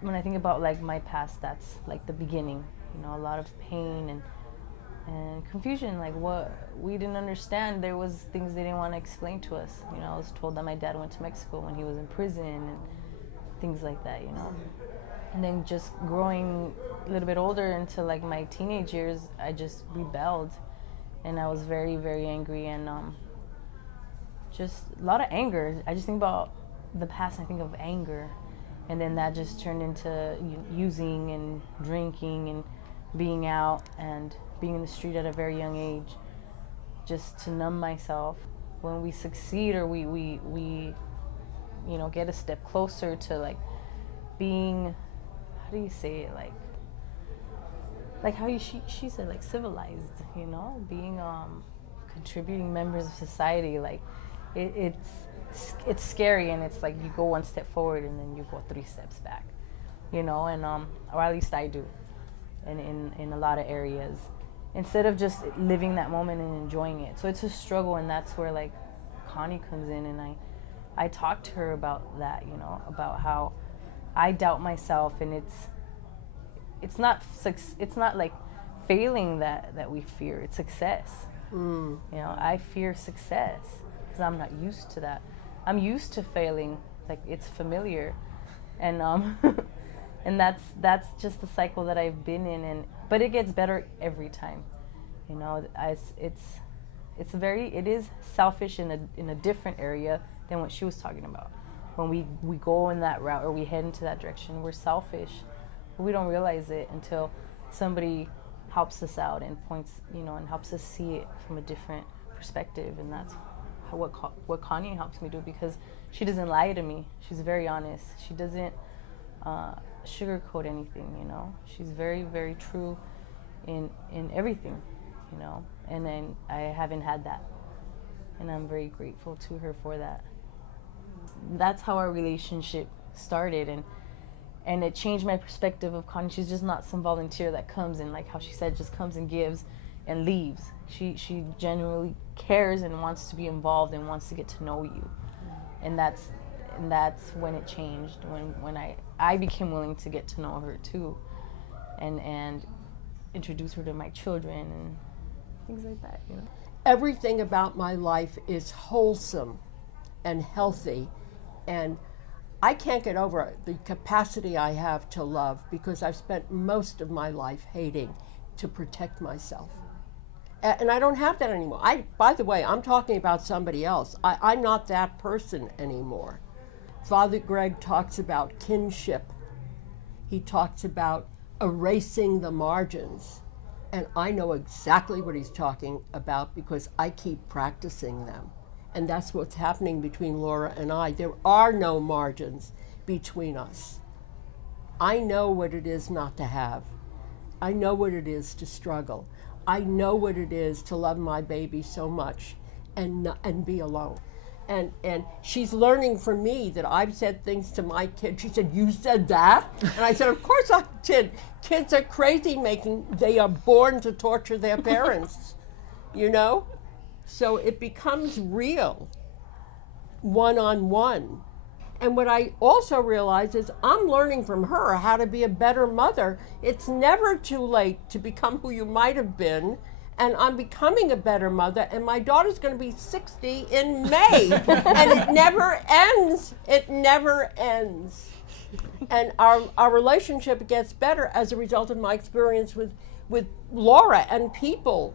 when I think about like my past, that's like the beginning, you know, a lot of pain and confusion, like what we didn't understand. There was things they didn't want to explain to us. You know, I was told that my dad went to Mexico when he was in prison and things like that, you know. And then just growing a little bit older into like my teenage years, I just rebelled, and I was very, very angry, and just a lot of anger. I just think about the past, and I think of anger, and then that just turned into using and drinking and being out and being in the street at a very young age, just to numb myself. When we succeed, or we you know, get a step closer to like being, how do you say it, like how she said, like civilized, you know, being contributing members of society. Like it's scary, and it's like you go one step forward and then you go 3 steps back, you know, and or at least I do, in a lot of areas, instead of just living that moment and enjoying it. So it's a struggle, and that's where like Connie comes in, and I talk to her about that, you know, about how I doubt myself, and it's not like failing that we fear. It's success. You know, I fear success because I'm not used to that. I'm used to failing, like it's familiar, and and that's just the cycle that I've been in, but it gets better every time. You know, it is selfish in a different area than what she was talking about. When we go in that route, or we head into that direction, we're selfish, but we don't realize it until somebody helps us out and points, you know, and helps us see it from a different perspective. And that's what Connie helps me do, because she doesn't lie to me. She's very honest. She doesn't sugarcoat anything, you know. She's very, very true in everything, you know. And then I haven't had that, and I'm very grateful to her for that. That's how our relationship started, and it changed my perspective of Connie. She's just not some volunteer that comes and, like how she said, just comes and gives and leaves. She genuinely cares and wants to be involved and wants to get to know you. And that's when it changed, when I became willing to get to know her too, and introduce her to my children and things like that, you know. Everything about my life is wholesome and healthy, and I can't get over the capacity I have to love, because I've spent most of my life hating to protect myself. And I don't have that anymore. By the way, I'm talking about somebody else. I'm not that person anymore. Father Greg talks about kinship. He talks about erasing the margins. And I know exactly what he's talking about, because I keep practicing them. And that's what's happening between Laura and I. There are no margins between us. I know what it is not to have. I know what it is to struggle. I know what it is to love my baby so much and be alone. And she's learning from me that I've said things to my kid. She said, "You said that?" And I said, "Of course I did. Kids are crazy they are born to torture their parents, you know? So it becomes real, one-on-one. And what I also realize is I'm learning from her how to be a better mother. It's never too late to become who you might have been. And I'm becoming a better mother, and my daughter's going to be 60 in May. And it never ends. It never ends. And our relationship gets better as a result of my experience with Laura and people